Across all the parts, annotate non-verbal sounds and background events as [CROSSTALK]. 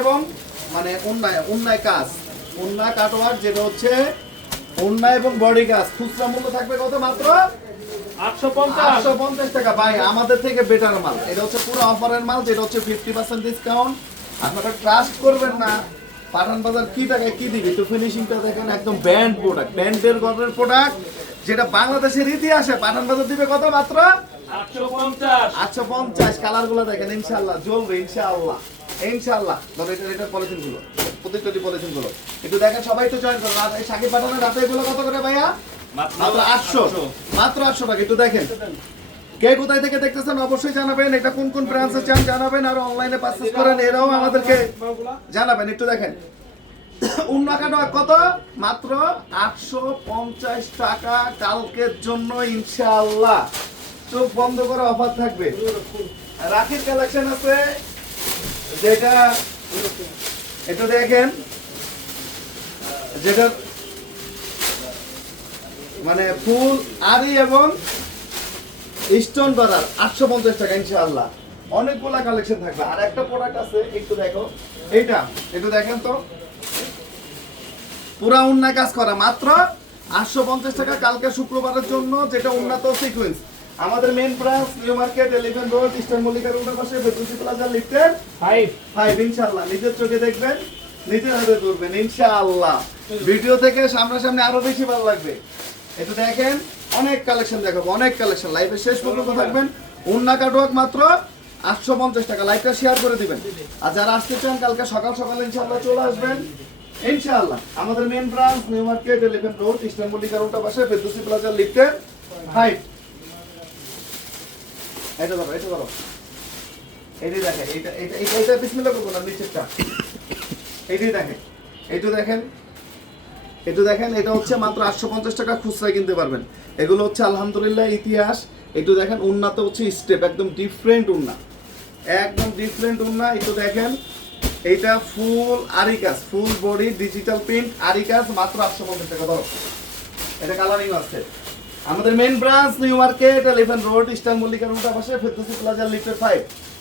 এবং মানে অন্যায় অন্যায় কাজ। অন্যায় কাটওয়ার যেটা হচ্ছে অন্যায় এবং বডি কাজ। খুচরা মূল্য থাকবে কত মাত্র? আটশো পঞ্চাশ। টাকা। ভাই আমাদের থেকে বেটার মাল। এটা হচ্ছে পুরো অফারের মাল যেটা হচ্ছে ফিফটি পার্সেন্ট ডিসকাউন্ট আপনারা ট্রাস্ট করবেন না। পাঠান বাজার কি টাকায় কি দিবি? তো ফিনিশিংটা দেখেন একদম ব্যান্ড প্রোডাক্ট ব্যান্ডের গড়ের প্রোডাক্ট যেটা বাংলাদেশের ইতিহাসে পাঠান বাজার দিবে কত মাত্র? আটশো পঞ্চাশ। কালারগুলো দেখেন ইনশাল্লাহ জ্বলবে ইনশাআল্লাহ। ইনশাআল্লাহ। ধরো এটা গুলো প্রত্যেকটি একটু দেখেন সবাই একটু জয়েন করুন। আর এই শাকিব পাঠানের রাতে এগুলো কত করে ভাইয়া? মাত্র আটশো। মাত্র আটশো টাকা। একটু দেখেন। কে কোথায় থেকে দেখতেছেন অবশ্যই জানাবেন। এটা কোন কোন ব্রাঞ্চে চান জানাবেন। আর অনলাইনে পারচেজ করেন এরাও আমাদেরকে জানাবেন। একটু দেখেন। উন্নাকাটা কত? মাত্র আটশো পঞ্চাশ টাকা কালকের জন্য ইনশাআল্লাহ। চোখ বন্ধ করে অফার থাকবে। রাখির কালেকশন আছে। যেটা, একটু দেখেন। যেটা মানে ফুল আরি এবং স্টোন করার আটশো পঞ্চাশ টাকা, ইনশাআল্লাহ। অনেকগুলা কালেকশন থাকবে। আর একটা প্রোডাক্ট আছে, একটু দেখো। এইটা, একটু দেখেন তো। পুরা উন্নয় কাজ করা। মাত্র আটশো পঞ্চাশ টাকা, কালকে শুক্রবারের জন্য যেটা উন্নত সিকোয়েন্স আমাদের main branch New Market Elephant Road Eastern মল্লিকার উল্টা পাশে বেতুসি প্লাজা লিফটেড ফাইভ ফাইভ ইনশাআল্লাহ। নিজের চোখে দেখবেন নিজের হাতে ধরবেন ইনশাআল্লাহ। ভিডিও থেকে সামনাসামনি আরও বেশি ভালো লাগবে। এটা দেখেন অনেক কালেকশন দেখাবো অনেক কালেকশন লাইভে শেষ পর্যন্ত থাকবেন। উন্না কাটওয়ার্ক মাত্র আটশো পঞ্চাশ টাকা। লাইভটা শেয়ার করে দিবেন। আর যারা আসতে চান কালকে সকাল সকাল ইনশাআল্লাহ চলে আসবেন। ইনশাআল্লাহ। আমাদের main branch New Market Elephant Road Eastern মল্লিকার উল্টা পাশে ফেরদুসি প্লাজা লিফটেড ফাইভ এটা এটা ধরো। এটাই দেখেন এটা এটা এটা না দেখেন দেখেন দেখেন, এটা হচ্ছে মাত্র আটশো পঞ্চাশ টাকা কিনতে পারবেন। এগুলো হচ্ছে আলহামদুলিল্লাহ ইতিহাস। দেখেন, উন্নত হচ্ছে স্টেপ একদম ডিফারেন্ট উন্না। একদম ডিফারেন্ট উন্না দেখেন, এইটা full full body digital print মাত্র আটশো পঞ্চাশ টাকা, ধরো। এটা কালারিং আছে। আমাদের main branch New Market Elephant Road Eastern মল্লিকার উল্টা পাশে Ferdousi Plaza litre five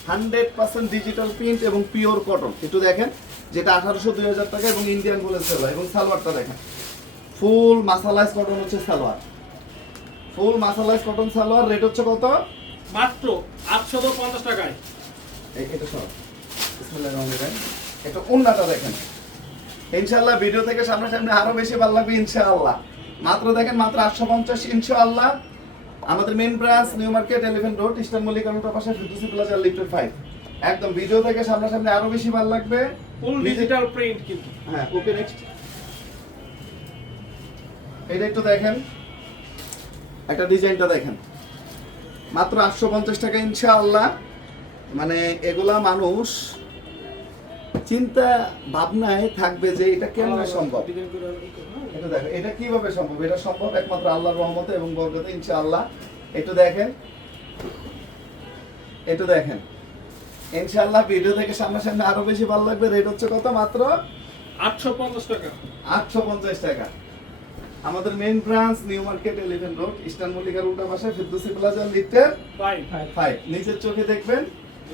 hundred percent digital print এবং পিওর কটন একটু দেখেন যেটা আঠারোশো দুই হাজার টাকা এবং ইন্ডিয়ান বলে সেল এবং সালোয়ারটা দেখেন। ফুল মাসালাইজ কটন হচ্ছে salwar. Full mercerised cotton salwar rate হচ্ছে কত? মাত্র আটশো পঞ্চাশ টাকায়। এই এটা সব এটা উন্নাটা দেখেন। ইনশাল্লাহ ভিডিও থেকে সামনাসামনি আরও বেশি ভালো লাগবে ইনশাআল্লাহ। মাত্র দেখেন মাত্র আটশো পঞ্চাশ ইনশাআল্লাহ। আমাদের main branch New Market Elephant Road Eastern মল্লিকানুটার পাশে ফিরদুসি প্লাজা লিফটেড ফাইভ একদম ভিডিও থেকে সামনাসামনি আরও বেশি ভালো লাগবে। ফুল ডিজিটাল প্রিন্ট কিন্তু। হ্যাঁ ওকে নেক্সট এটা একটু দেখেন। একটা ডিজাইনটা দেখেন। মাত্র আটশো পঞ্চাশ টাকা ইনশাআল্লাহ। মানে এগুলা মানুষ চিন্তা ভাবনায় থাকবে যে এটা কেমন সম্ভব। এটা দেখো এটা কীভাবে সম্ভব? এটা সম্ভব একমাত্র আল্লাহর রহমতে এবং বরকতে ইনশাআল্লাহ। একটু দেখেন। একটু দেখেন। ইনশাআল্লাহ ভিডিও থেকে সামনাসামনি আরও বেশি ভালো লাগবে। রেট হচ্ছে কত মাত্র? আটশো পঞ্চাশ টাকা। আটশো পঞ্চাশ টাকা। আমাদের main branch New Market Elephant Road Eastern মল্লিকার উল্টা পাশে ফিরদৌসি প্লাজা লিফটের ফাইভ ফাইভ নিচের চোখে দেখবেন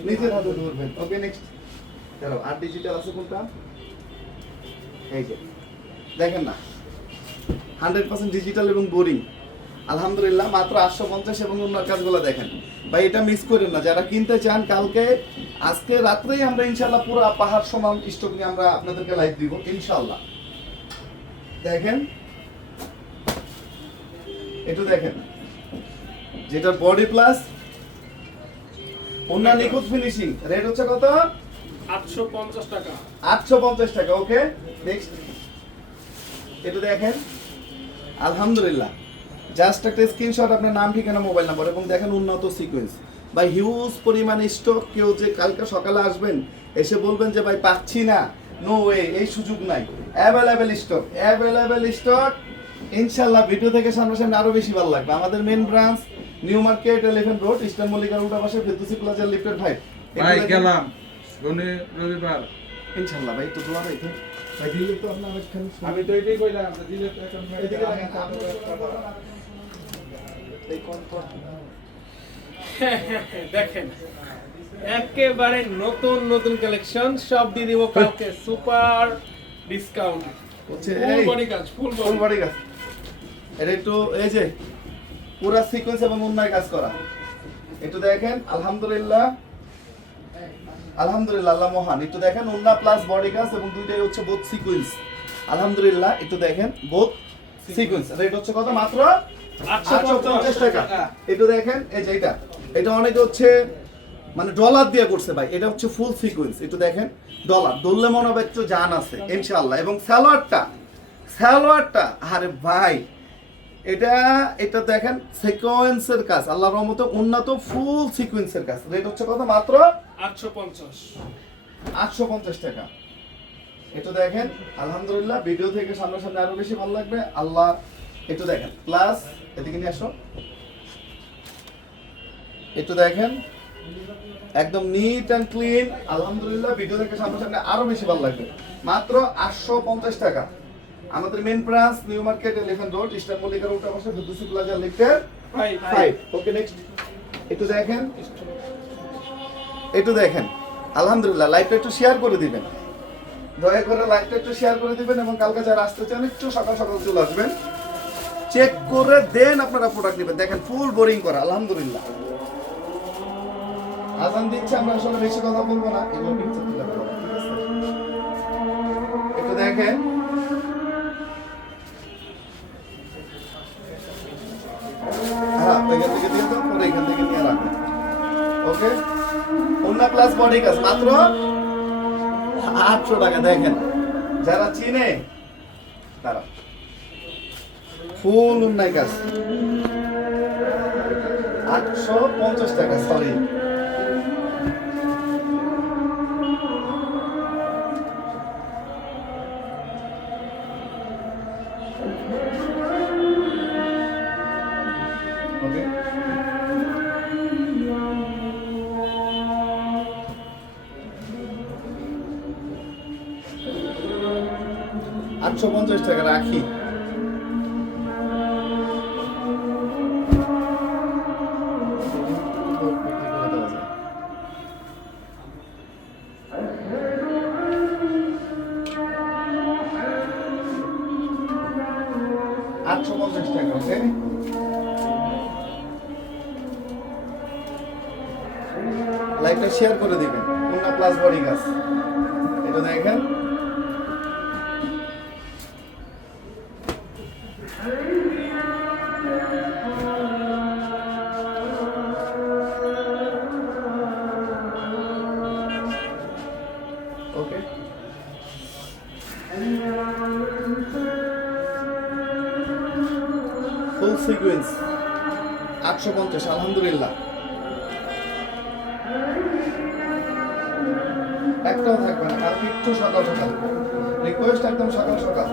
নিচের হাতে ধরবেন। ওকে নেক্সট চলো আর ডিজিটাল আছে কোনটা? এই যে। দেখেন না। হান্ড্রেড পার্সেন্ট ডিজিটাল এবং বোরিং। আলহামদুলিল্লাহ মাত্র আটশো পঞ্চাশ এবং অন্য কাজগুলো দেখেন। ভাই এটা মিস করেন না। যারা কিনতে চান কালকে আজকে রাত্রেই আমরা ইনশাল্লাহ পুরো পাহাড় সমান স্টক নিয়ে আমরা আপনাদেরকে লাইভ দিব ইনশাল্লাহ দেখেন। একটু দেখেন। যেটা বডি প্লাস অন্য নিখুঁত ফিনিশিং রেট হচ্ছে কত? আটশো পঞ্চাশ টাকা। আটশো পঞ্চাশ টাকা ওকে নেক্সট এটা দেখেন। আলহামদুলিল্লাহ। জাস্ট একটা স্ক্রিনশট আপনার নাম ঠিকানা মোবাইল নাম্বার এবং দেখেন উন্নত সিকোয়েন্স ভাই হিউজ পরিমাণ স্টক কেউ যে কালকে সকালে আসবেন এসে বলবেন যে ভাই পাচ্ছি না। নো ওয়ে এই সুযোগ নাই। অ্যাভেলেবেল স্টক অ্যাভেলেবেল স্টক ইনশাল্লাহ ভিডিও থেকে সামনাসামনি আরও বেশি ভালো লাগবে। আমাদের main branch New Market Elephant Road Eastern মল্লিকার উল্টা পাশে ফেরদুসি প্লাজা লিফটেড ফাইভ ভাই। গেলাম। শনি রবিবার। ইনশাল্লাহ ভাই তো দোয়া রাখেন ভাই দিলে তো আপনার আমি তো এটাই কইলাম যে দিলে তো এখন এদিকে দেখেন, এই? [LAUGHS] দেখেন একেবারে নতুন নতুন কালেকশন সব দিয়ে দিব কালকে সুপার ডিসকাউন্ট ফুল বডি কাজ ফুল ফুল বডি বডি কাজ। এটা একটু এই যে পুরা সিকোয়েন্স এবং কাজ করা। একটু দেখেন আলহামদুলিল্লাহ আলহামদুলিল্লাহ, আল্লাহ মহান। একটু দেখেন, উন্না প্লাস বডি এবং দুইটাই হচ্ছে বোথ সিকোয়েন্স আলহামদুলিল্লাহ, একটু দেখেন বোথ সিকোয়েন্স রেট হচ্ছে কত মাত্র? আটশো টাকা। একটু দেখেন, এই যে এটা। এটা অনেকে হচ্ছে মানে ডলার দিয়ে করছে ভাই। এটা হচ্ছে ফুল সিকোয়েন্স একটু দেখেন ডলার ধরলে মনে হবে একটু জান আছে, ইনশাআল্লাহ। এবং সালোয়ারটা সালোয়ারটা, আরে ভাই, এটা এটা দেখেন সিকোয়েন্সের কাজ। আল্লাহ রহমতে উন্নত ফুল সিকোয়েন্সের কাজ। রেট হচ্ছে কত মাত্র? আটশো পঞ্চাশ। আটশো পঞ্চাশ টাকা। একটু দেখেন আলহামদুলিল্লাহ ভিডিও থেকে সামনাসামনি আরও বেশি ভালো লাগবে। আল্লাহ একটু দেখেন। প্লাস এদিকে নিয়ে আসো। একটু দেখেন একদম নিট অ্যান্ড ক্লিন আলহামদুলিল্লাহ ভিডিও থেকে সামনাসামনি আরও বেশি ভালো লাগবে। মাত্র আটশো পঞ্চাশ টাকা। আমাদের main branch New Market Elephant Road Eastern মল্লিকার উল্টা পাশে বিদ্যুৎ প্লাজা লিফটের ফাইভ ওকে নেক্সট একটু দেখেন একটু দেখেন। আলহামদুলিল্লাহ লাইভটা একটু শেয়ার করে দিবেন। দয়া করে লাইভটা একটু শেয়ার করে দিবেন এবং কালকে যারা আসতে চান, একটু সকাল সকাল চলে আসবেন। চেক করে দেন আপনারা প্রোডাক্ট নেবেন। দেখেন ফুল বোরিং করা, আলহামদুলিল্লাহ। আজান দিচ্ছে, আমরা আসলে বেশি কথা বলব না। এগুলো? একটু দেখেন। হ্যাঁ এখান থেকে দিয়ে দাও, পরে এখান থেকে নিয়ে রাখো ওকে অন্য ক্লাস বডি কাজ, মাত্র আটশো টাকা, দেখেন। যারা চিনে, তারা। ফুল উন্নয় কাজ। আটশো পঞ্চাশ টাকা সরি আটশো পঞ্চাশ টাকা রাখি। আটশো পঞ্চাশ টাকা ওকে লাইভটা শেয়ার করে দিবেন। পূর্ণা প্লাস বডি গাছ এটা দেখেন। ওকে ফুল সিকুয়েন্স আটশো পঞ্চাশ, আলহামদুলিল্লাহ। একটাও থাকবে না কালকে একটু সকাল সকাল। রিকোয়েস্ট একদম সকাল সকাল।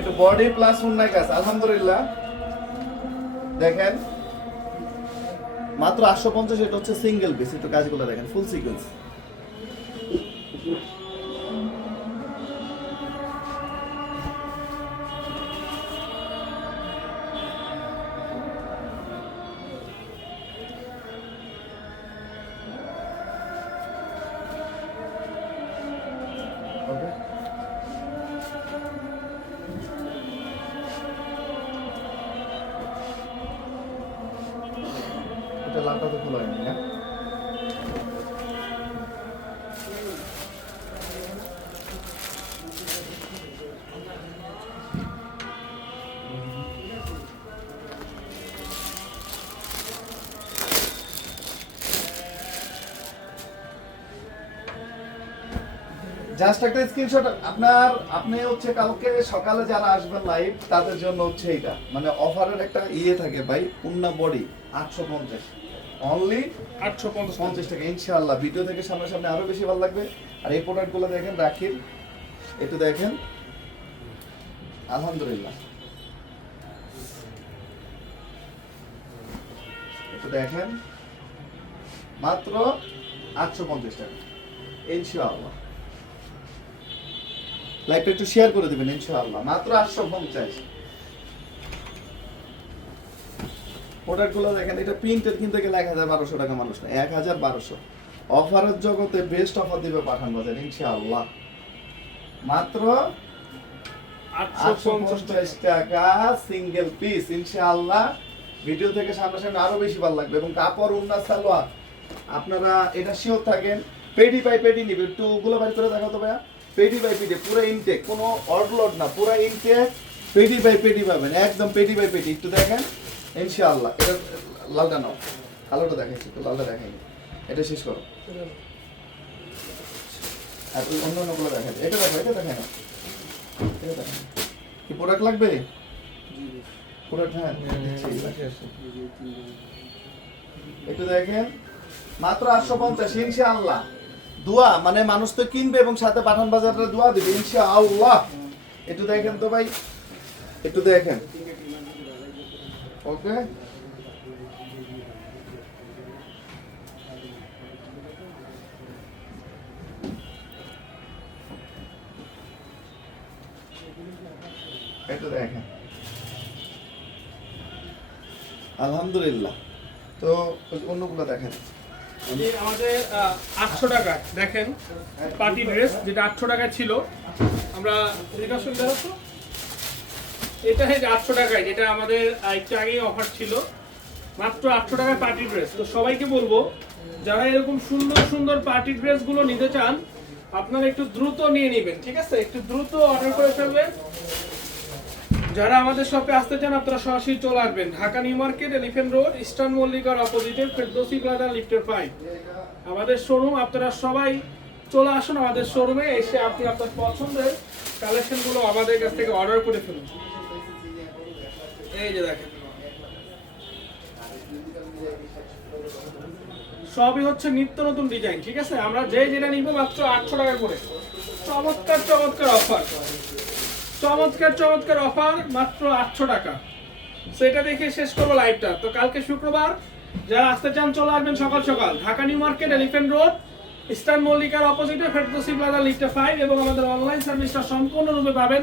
একটু বডি প্লাস উন্নয় কাজ আলহামদুলিল্লাহ। দেখেন, মাত্র আটশো পঞ্চাশ, এটা হচ্ছে সিঙ্গেল পিস একটু কাজগুলো দেখেন ফুল সিকোয়েন্স খোলা হয়নি জাস্ট একটা স্ক্রিনশট আপনার, আপনি হচ্ছে কালকে সকালে যারা আসবেন লাইভ তাদের জন্য হচ্ছে এটা মানে অফারের একটা ইয়ে থাকে ভাই, পূর্ণা বডি, আটশো পঞ্চাশ। অনলি আটশো পঞ্চাশ টাকা। ইনশাআল্লাহ ভিডিও থেকে সামনাসামনি আরও বেশি ভালো লাগবে। আর এই প্রোডাক্টগুলো দেখেন রাখির একটু দেখেন। আলহামদুলিল্লাহ। একটু দেখেন। মাত্র আটশো পঞ্চাশ টাকা। ইনশাআল্লাহ। লাইভটা একটু শেয়ার করে দেবেন ইনশাআল্লাহ। মাত্র আটশো পঞ্চাশ। প্রোডাক্টগুলো দেখেন, এটা প্রিন্টেড কিনতে গেলে এক হাজার বারোশো টাকা মানুষ না এক হাজার বারোশো। অফারের জগতে বেস্ট অফার দিবে পাঠান বাজার, ইনশাআল্লাহ। মাত্র আটশো পঞ্চাশ টাকা সিঙ্গেল পিস ইনশাআল্লাহ। ভিডিও থেকে সামনাসামনি আরও বেশি ভালো লাগবে। এবং কাপড়, উন্না, সালোয়ার, আপনারা এটা শিওর থাকেন, পেডি বাই পেডি নিবে। একটু গুলো বাড়ি করে দেখাও তো ভাইয়া। পেডি বাই পেডি, পুরো ইনটেক কোনো অডলোড না, পুরো ইনটেক পেডি বাই পেডি পাবেন, একদম পেডি বাই পেডি। একটু দেখেন ইনশাআল্লাহ এটা লালটা নাও। কালোটা দেখাইছি তো লালটা দেখাই এটা শেষ করো। আর ওই অন্য অন্যগুলো দেখা এটা দেখো এটা দেখে না এটা দেখেন কি প্রোডাক্ট লাগবে? প্রোডাক্ট হ্যাঁ দিচ্ছি। একটু দেখেন মাত্র আটশো পঞ্চাশ ইনশাআল্লাহ। দোয়া মানে মানুষ তো কিনবে এবং সাথে পাঠান বাজারে দোয়া দিবে ইনশাআল্লাহ। একটু দেখেন তো ভাই একটু দেখেন। ওকে দেখেন। আলহামদুলিল্লাহ। তো অন্যগুলো দেখেন। আমাদের আটশো টাকা দেখেন পার্টি ড্রেস যেটা আটশো টাকা ছিল। আমরা এটা আটশো টাকায়, যেটা আমাদের একটু আগেই অফার ছিল। মাত্র আটশো টাকায় পার্টি ড্রেস তো সবাইকে বলব, যারা এরকম সুন্দর সুন্দর পার্টি ড্রেসগুলো নিতে চান, আপনারা একটু দ্রুত নিয়ে নেবেন, ঠিক আছে? একটু দ্রুত অর্ডার করে ফেলবেন। যারা আমাদের শপে আসতে চান, আপনারা সরাসরি চলে আসবেন। Dhaka New Market, Elephant Road, Eastern মল্লিকার অপোজিটে ফেরদৌসি প্লাজা লিফটের ফাইভ আমাদের শোরুম আপনারা সবাই চলে আসুন আমাদের শোরুমে এসে আপনি আপনার পছন্দের কালেকশনগুলো আমাদের কাছ থেকে অর্ডার করে ফেলুন। সবই হচ্ছে নিত্য নতুন ডিজাইন ঠিক আছে? আমরা যে যেটা নিব মাত্র আটশো টাকা করে। চমৎকার চমৎকার অফার চমৎকার চমৎকার অফার মাত্র আটশো টাকা। সেটা দেখে শেষ করব লাইভটা তো কালকে শুক্রবার যারা আসতে চান, চলে আসবেন সকাল সকাল। Dhaka New Market Elephant Road Eastern মল্লিকার অপোজিটে ফেরদোসি প্লাজা লিফটে ফাইভ এবং আমাদের অনলাইন সার্ভিসটা সম্পূর্ণরূপে পাবেন।